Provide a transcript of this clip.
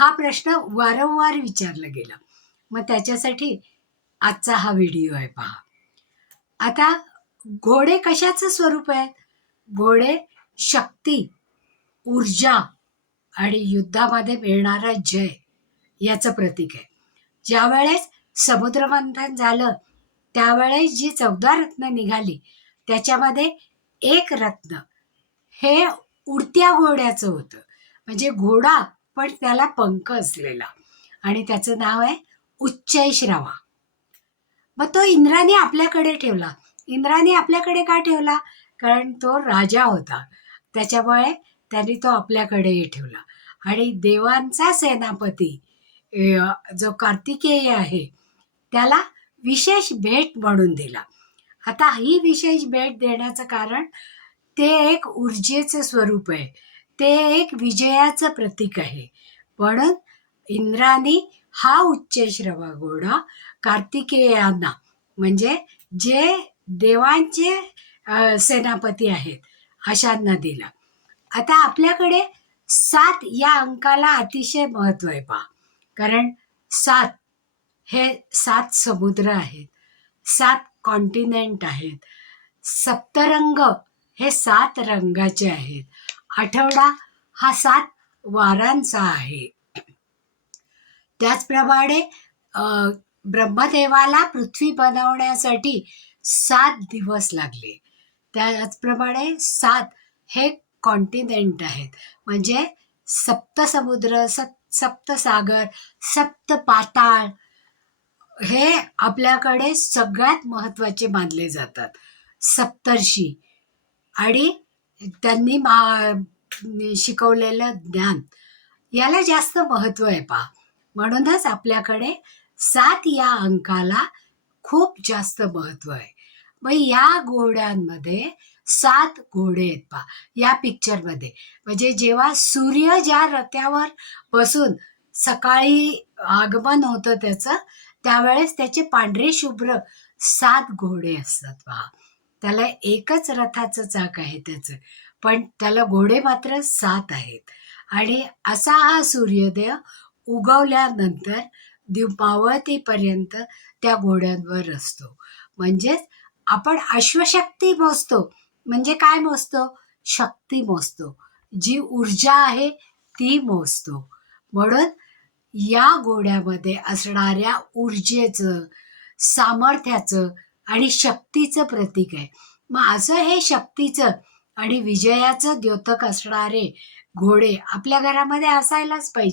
हा प्रश्न वारंवार विचारला गेला. मग त्याच्यासाठी आजचा हा व्हिडिओ आहे, पहा. आता घोडे कशाचं स्वरूप आहे? घोडे शक्ती, ऊर्जा आणि युद्धामध्ये मिळणारा जय याचं प्रतीक आहे. ज्या वेळेस समुद्रमंथन झालं त्यावेळेस जी 14 रत्न निघाली त्याच्यामध्ये एक रत्न हे उडत्या घोड्याचं होतं. म्हणजे घोडा पण त्याला पंख असलेला, आणि त्याचं नाव आहे उच्चैश्रवा. मग तो इंद्राने आपल्याकडे ठेवला. इंद्राने आपल्याकडे का ठेवला? कारण तो राजा होता, त्याच्यामुळे त्यांनी तो आपल्याकडे ठेवला. आणि देवांचा सेनापती जो कार्तिकेय आहे त्याला विशेष भेट म्हणून दिला. आता ही विशेष भेट देण्याचं कारण ते एक ऊर्जेचं स्वरूप आहे, ते एक विजयाचं प्रतीक आहे. म्हणून इंद्राने हा उच्चैश्रवा घोडा कार्तिकेयांना, म्हणजे जे देवांचे सेनापती आहेत, अशांना दिला. आता आपल्याकडे 7 या अंकाला अतिशय महत्व आहे, पहा. कारण 7 हे 7 समुद्र आहेत, 7 कॉन्टिनेंट आहेत, सप्तरंग हे 7 रंगाचे आहेत, आठवडा हा 7 वारांचा आहे. त्याचप्रमाणे ब्रह्मदेवाला पृथ्वी बनवण्यासाठी 7 दिवस लागले. त्याचप्रमाणे 7 हे कॉन्टिनेंट आहेत, म्हणजे सप्तसमुद्र, सप्तसागर, सप्त पाताळ हे आपल्याकडे सगळ्यात महत्त्वाचे मानले जातात. सप्तर्षी आणि त्यांनी शिकवलेलं ज्ञान याला जास्त महत्त्व आहे, पहा. म्हणूनच आपल्याकडे 7 या अंकाला खूप जास्त महत्त्व आहे. मग या घोड्यांमध्ये 7 घोडे आहेत, पहा, या पिक्चरमध्ये. म्हणजे जेव्हा सूर्य ज्या रथावर बसून सकाळी आगमन होतं त्याचं, त्यावेळेस त्याचे पांढरे शुभ्र 7 घोडे असतात, पहा. त्याला एकच रथाचं चाक आहे त्याचं, पण त्याला घोडे मात्र 7 आहेत. आणि असा हा सूर्योदय उगवल्यानंतर मावळतीपर्यंत त्या घोड्यांवर असतो. म्हणजेच आपण अश्वशक्ती मोजतो. म्हणजे काय मोजतो? शक्ती मोजतो, जी ऊर्जा आहे ती मोजतो. म्हणून या घोड्यामध्ये असणाऱ्या ऊर्जेचं, सामर्थ्याचं आणि शक्तीचं प्रतीक आहे. मग असं हे शक्तीचं आणि विजयाचं द्योतक असणारे घोडे आपल्या घरामध्ये असायलाच पाहिजे.